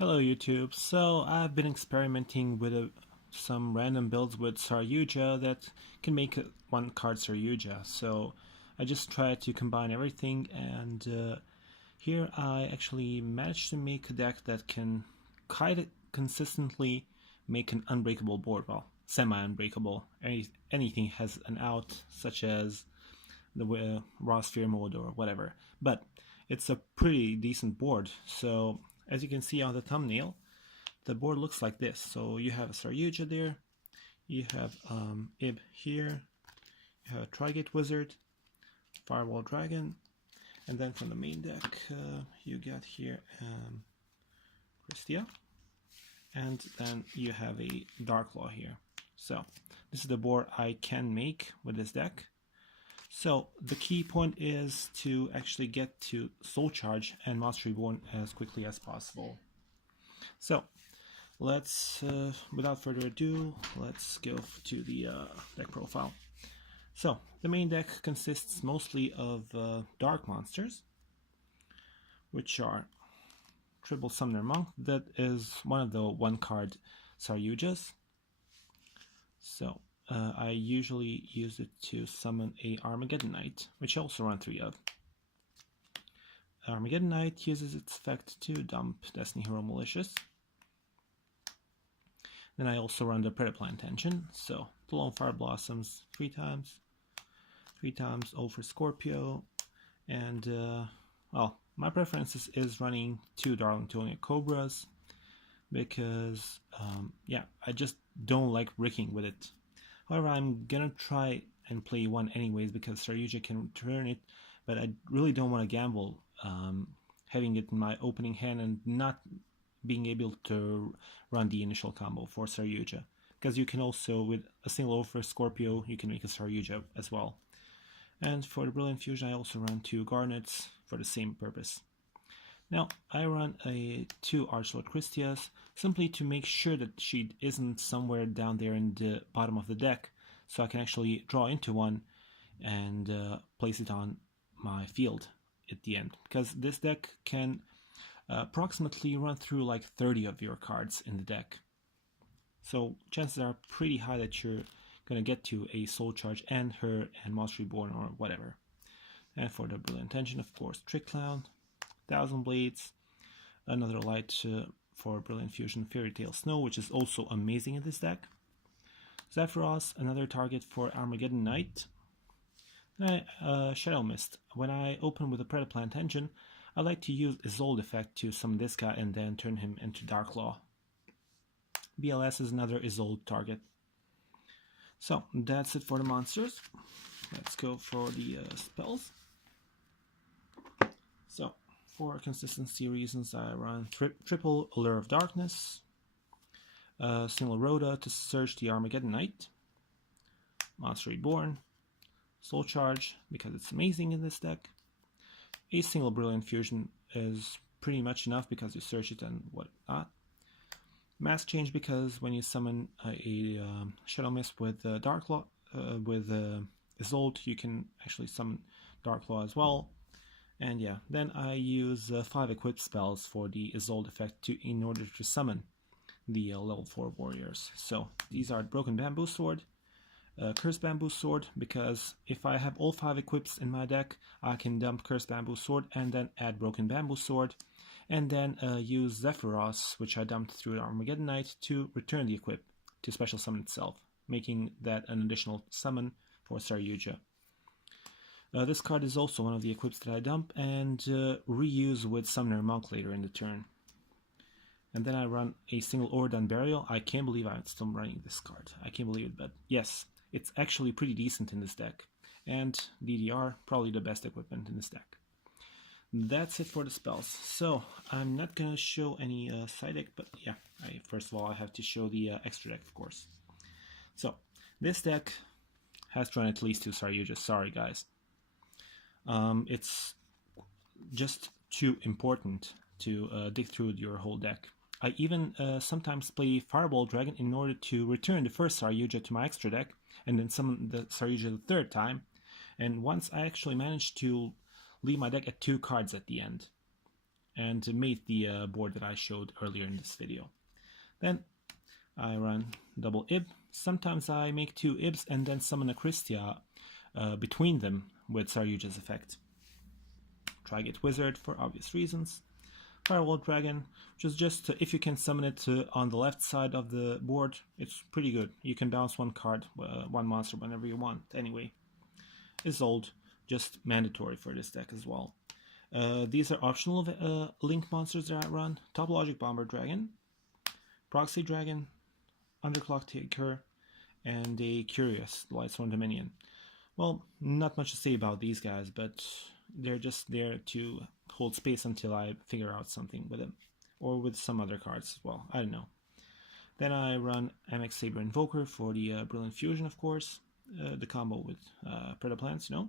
Hello YouTube. So I've been experimenting with some random builds with Saryuja that can make a one card Saryuja. So I just tried to combine everything, and here I actually managed to make a deck that can kind of consistently make an unbreakable board. Well, semi-unbreakable. Anything has an out, such as the raw sphere mode or whatever. But it's a pretty decent board. So as you can see on the thumbnail, the board looks like this. So you have a Saryuja there, you have Ib here, you have a Trigate Wizard, Firewall Dragon, and then from the main deck you get here Kristya, and then you have a Darklaw here. So this is the board I can make with this deck. So the key point is to actually get to Soul Charge and Monster Reborn as quickly as possible. So let's, without further ado, let's go to the deck profile. So the main deck consists mostly of dark monsters, which are Triple Summoner Monk. That is one of the one-card Saryujas. So I usually use it to summon a Armageddon Knight, which I also run 3 of. Armageddon Knight uses its effect to dump Destiny Hero Malicious. Then I also run the Predaplant engine, so the Lonefire Blossoms 3 times, 3 times Ophrys Scorpio, and well, my preference is running 2 Darlingtonia Cobras, because yeah, I just don't like bricking with it. However, I'm gonna try and play one anyways because Saryuja can return it, but I really don't want to gamble having it in my opening hand and not being able to run the initial combo for Saryuja, because you can also, with a single Ophrys Scorpio, you can make a Saryuja as well. And for the Brilliant Fusion, I also run 2 Garnets for the same purpose. Now, I run 2 Archlord Kristyas, simply to make sure that she isn't somewhere down there in the bottom of the deck, so I can actually draw into one and place it on my field at the end. Because this deck can approximately run through like 30 of your cards in the deck. So chances are pretty high that you're going to get to a Soul Charge and her and Monster Reborn or whatever. And for the Brilliant Engine, of course, Trick Clown, Thousand Blades, another light for Brilliant Fusion, Fairy Tale Snow, which is also amazing in this deck. Zephyros, another target for Armageddon Knight. And Shadow Mist. When I open with a Predaplant engine, I like to use Isolde effect to summon this guy and then turn him into Darklaw. BLS is another Isolde target. So that's it for the monsters. Let's go for the spells. So for consistency reasons, I run triple Allure of Darkness, single Rhoda to search the Armageddon Knight, Monster Reborn, Soul Charge because it's amazing in this deck. A single Brilliant Fusion is pretty much enough because you search it and whatnot. Mask Change because when you summon a Shadow Mist with Darklaw, with Isolde, you can actually summon Darklaw as well. And yeah, then I use 5 equipped spells for the Isolde effect in order to summon the level 4 warriors. So these are Broken Bamboo Sword, Cursed Bamboo Sword, because if I have all 5 equips in my deck, I can dump Cursed Bamboo Sword and then add Broken Bamboo Sword, and then use Zephyros, which I dumped through Armageddon Knight, to return the equip to special summon itself, making that an additional summon for Saryuja. This card is also one of the equips that I dump and reuse with Summoner Monk later in the turn. And then I run a single Overdone Burial. I can't believe I'm still running this card. I can't believe it, but yes, it's actually pretty decent in this deck. And D.D.R, probably the best equipment in this deck. That's it for the spells. So I'm not gonna show any side deck, but yeah, first of all I have to show the extra deck, of course. So this deck has run at least 2 Saryujas. Sorry guys. It's just too important to dig through your whole deck. I even sometimes play Firewall Dragon in order to return the first Saryuja to my extra deck and then summon the Saryuja the 3rd time. And once I actually managed to leave my deck at 2 cards at the end. and made the board that I showed earlier in this video. Then I run double Ib. Sometimes I make 2 Ibs and then summon a Kristya between them with Saryuja's effect. Tri-Gate Wizard for obvious reasons. Firewall Dragon, which is just if you can summon it on the left side of the board, it's pretty good. You can bounce 1 card, 1 monster whenever you want. Anyway, Isolde, just mandatory for this deck as well. These are optional link monsters that I run. Topologic Bomber Dragon, Proxy Dragon, Underclock Taker, and a Curious Lightsworn Dominion. Well, not much to say about these guys, but they're just there to hold space until I figure out something with them, or with some other cards as well. I don't know. Then I run MX Saber Invoker for the Brilliant Fusion, of course, the combo with Predaplants, you know.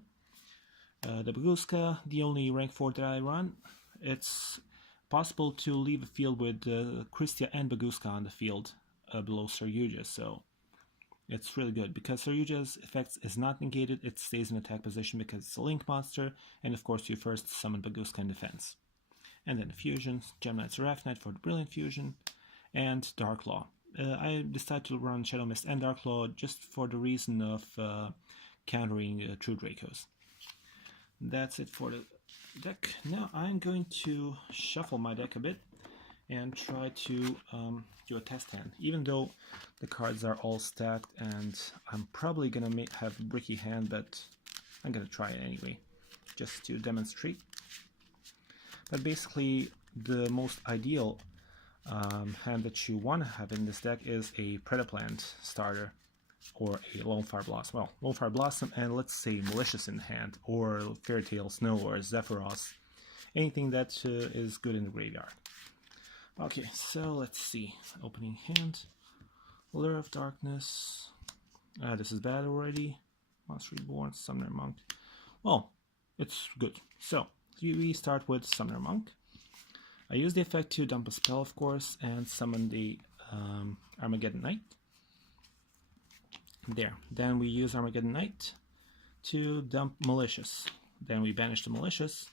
The Baguska, the only rank 4 that I run. It's possible to leave a field with Kristya and Baguska on the field below Saryuja, so it's really good because Saryuja's effects is not negated, it stays in attack position because it's a link monster, and of course you first summon Baguska in defense. And then the fusions, Gem-Knight Knight for the Brilliant Fusion, and Darklaw. I decided to run Shadow Mist and Darklaw just for the reason of countering True Dracos. That's it for the deck. Now I'm going to shuffle my deck a bit and try to do a test hand, even though the cards are all stacked and I'm probably gonna have a bricky hand, but I'm gonna try it anyway, just to demonstrate. But basically, the most ideal hand that you want to have in this deck is a Predaplant starter, or a Lonefire Blossom. Well, Lonefire Blossom and let's say Malicious in hand, or Fairy Tale Snow, or Zephyros. Anything that is good in the graveyard. Okay, so let's see. Opening hand. Allure of Darkness. This is bad already. Monster Reborn, Summoner Monk. Well, it's good. So, we start with Summoner Monk. I use the effect to dump a spell, of course, and summon the Armageddon Knight. There. Then we use Armageddon Knight to dump Malicious. Then we banish the Malicious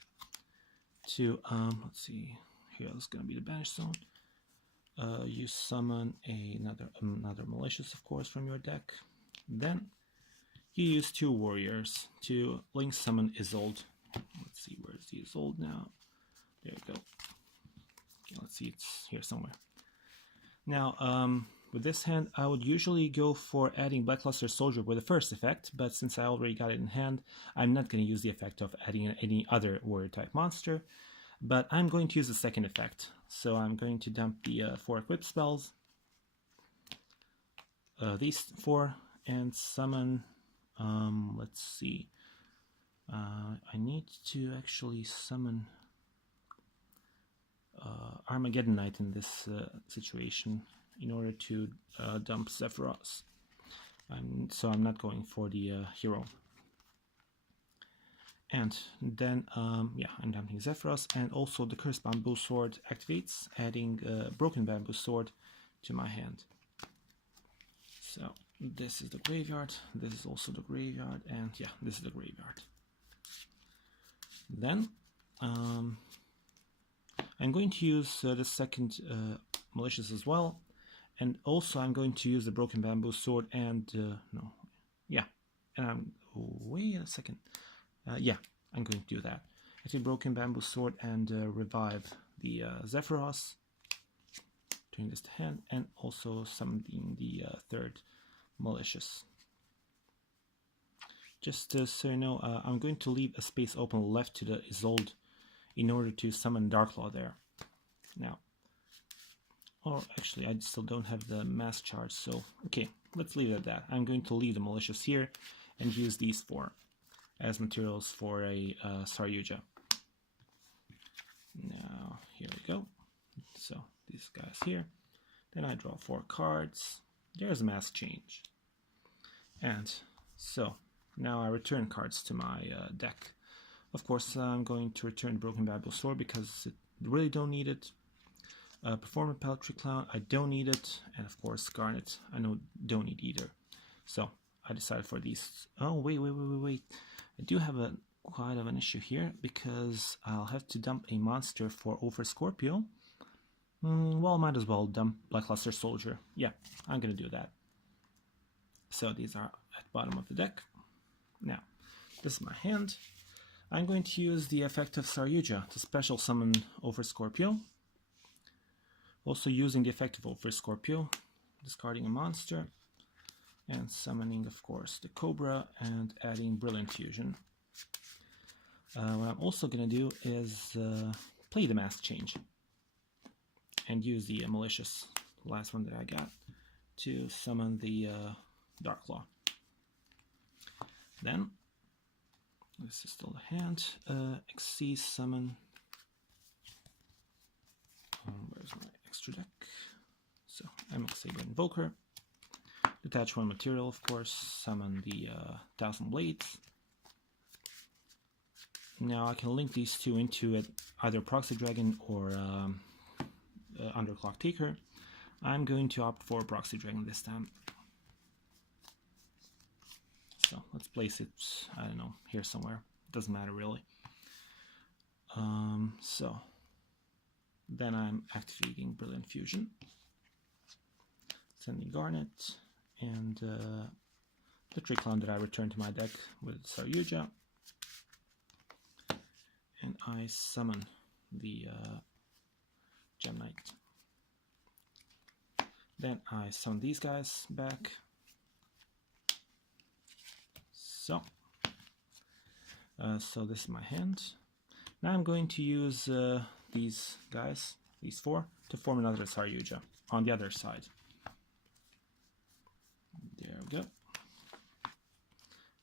to, let's see, here is going to be the banish zone. You summon another Malicious, of course, from your deck. Then you use 2 warriors to link summon Isolde. Let's see, where's the Isolde now? There we go. Okay, let's see, it's here somewhere. Now, with this hand, I would usually go for adding Blackluster Soldier with the first effect, but since I already got it in hand, I'm not going to use the effect of adding any other warrior type monster, but I'm going to use the second effect. So I'm going to dump the 4 equip spells, these 4, and summon, let's see, I need to actually summon Armageddon Knight in this situation in order to dump Zephyros. So I'm not going for the hero. And then, yeah, I'm dumping Zephyros, and also the Cursed Bamboo Sword activates, adding Broken Bamboo Sword to my hand. So this is the graveyard, this is also the graveyard, and yeah, this is the graveyard. Then I'm going to use the second Malicious as well, and also I'm going to use the Broken Bamboo Sword and wait a second. Yeah, I'm going to do that. I take Broken Bamboo Sword and revive the Zephyros, turning this to hand, and also summoning the third Malicious. Just so you know, I'm going to leave a space open left to the Isolde in order to summon Darklaw there. Now, or actually, I still don't have the mass charge, so okay, let's leave it at that. I'm going to leave the Malicious here and use these 4 as materials for a Saryuja. Now, here we go. So, these guys here. Then I draw 4 cards. There's a mass change. And so, now I return cards to my deck. Of course, I'm going to return Broken Bamboo Sword because I really don't need it. Performance Pelletry Clown, I don't need it. And of course, Garnet, I don't need either. So, I decided for these. Oh, wait. I do have quite of an issue here because I'll have to dump a monster for over Scorpio. Well, might as well dump Blackluster Soldier. Yeah, I'm gonna do that. So these are at the bottom of the deck. Now, this is my hand. I'm going to use the effect of Saryuja to special summon over Scorpio. Also using the effect of over Scorpio, discarding a monster, and summoning, of course, the Cobra and adding Brilliant Fusion. What I'm also going to do is play the Mask Change and use the Malicious, the last one that I got, to summon the Dark Claw. Then, this is still the hand, XC summon. Where's my extra deck? So, MX Invoker. Detach one material, of course, summon the 1000 Blades. Now I can link these two into either Proxy Dragon or Underclock Taker. I'm going to opt for Proxy Dragon this time. So let's place it, I don't know, here somewhere. Doesn't matter really. So then I'm activating Brilliant Fusion, sending Garnet, and the Triclon that I returned to my deck with Saryuja. And I summon the Gem-Knight. Then I summon these guys back. So this is my hand. Now I'm going to use these guys, these four, to form another Saryuja on the other side. There we go.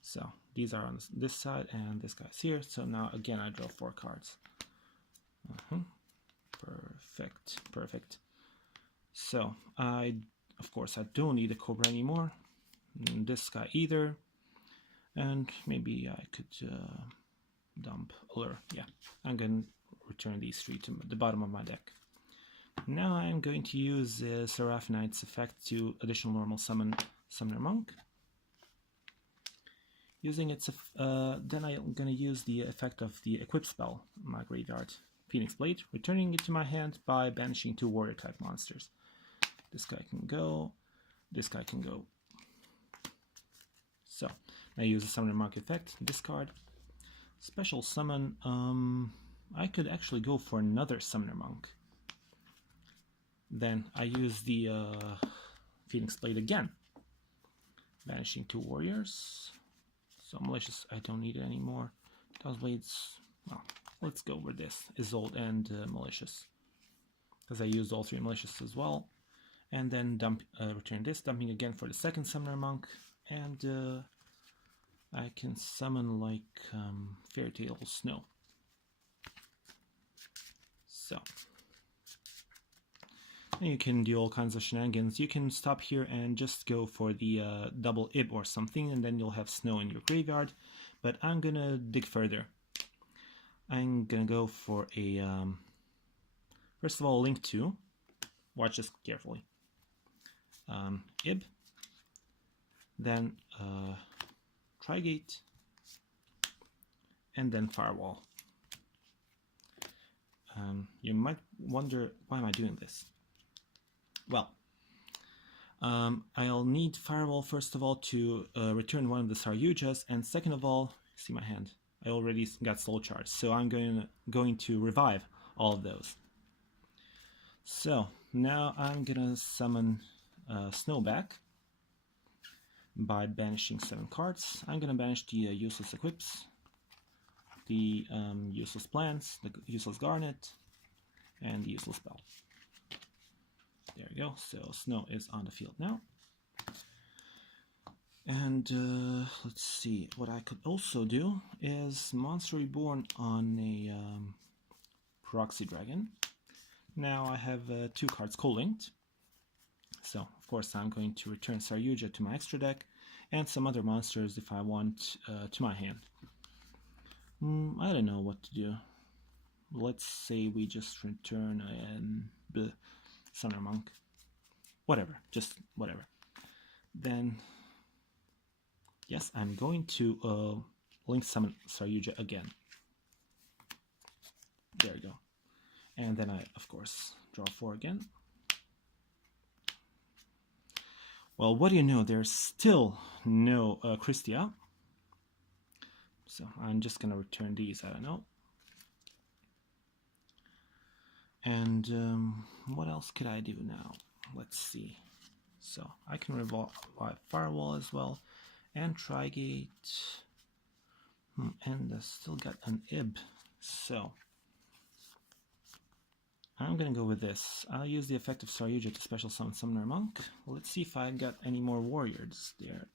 So these are on this side and this guy's here. So now again I draw 4 cards. Perfect. So of course I don't need a Cobra anymore. This guy either. And maybe I could dump Allure. Yeah, I'm going to return these 3 to the bottom of my deck. Now I'm going to use Seraphonite's effect to additional normal summon Summoner Monk. Using its, then I'm going to use the effect of the Equip spell in my graveyard, Phoenix Blade, returning it to my hand by banishing 2 warrior type monsters. This guy can go, this guy can go. So, I use a Summoner Monk effect, discard, special summon. I could actually go for another Summoner Monk. Then I use the Phoenix Blade again, banishing 2 warriors. So Malicious, I don't need it anymore. Those blades, well, let's go with this, Isolde and Malicious, because I used all 3 Malicious as well. And then return this, dumping again for the second Summoner Monk, and I can summon like Fairy Tale Snow. So, and you can do all kinds of shenanigans. You can stop here and just go for the double Ib or something, and then you'll have Snow in your graveyard. But I'm gonna dig further. I'm gonna go for a first of all Link 2. Watch this carefully. Ib, then Trigate, and then Firewall. You might wonder, why am I doing this? Well, I'll need Firewall first of all to return one of the Saryujas, and second of all, see my hand, I already got Soul Charge, so I'm going to revive all of those. So now I'm gonna summon Snow back by banishing 7 cards. I'm gonna banish the useless equips, the useless plants, the useless Garnet, and the useless spell. There we go, so Snow is on the field now. And let's see, what I could also do is Monster Reborn on a Proxy Dragon. Now I have 2 cards co-linked. So, of course, I'm going to return Saryuja to my extra deck, and some other monsters if I want to my hand. I don't know what to do. Let's say we just return a Summoner Monk. Whatever, just whatever. Then, yes, I'm going to link summon Saryuja again. There we go. And then I, of course, draw 4 again. Well, what do you know? There's still no Kristya. So I'm just going to return these, I don't know. And what else could I do now? Let's see. So I can revive Firewall as well. And Trigate. And I still got an IB. So I'm going to go with this. I'll use the effect of Saryuja to special summon Summoner Monk. Let's see if I got any more warriors there.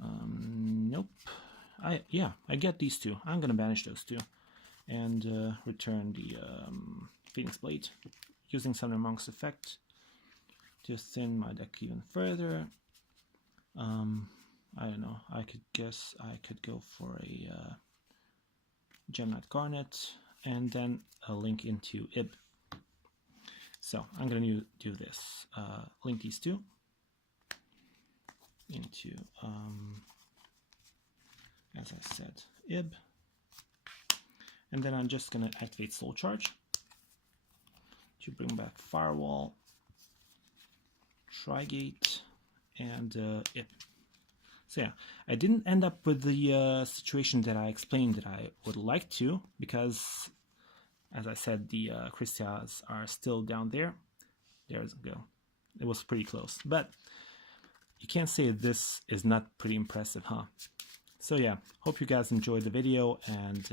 Nope. I get these 2. I'm going to banish those 2. And return the Phoenix Blade. Using Summoner Monk's effect to thin my deck even further. I don't know. I could guess I could go for a Gem-Knight Garnet. And then a link into IB. So I'm going to do this. Link these 2 into, as I said, IB. And then I'm just going to activate Soul Charge to bring back Firewall, Trigate, and IB. So yeah, I didn't end up with the situation that I explained that I would like to, because as I said, the Kristyas are still down there. There we go. It was pretty close. But you can't say this is not pretty impressive, huh? So yeah, hope you guys enjoyed the video, and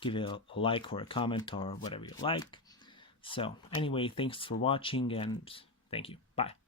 give it a like or a comment or whatever you like. So anyway, thanks for watching, and thank you. Bye.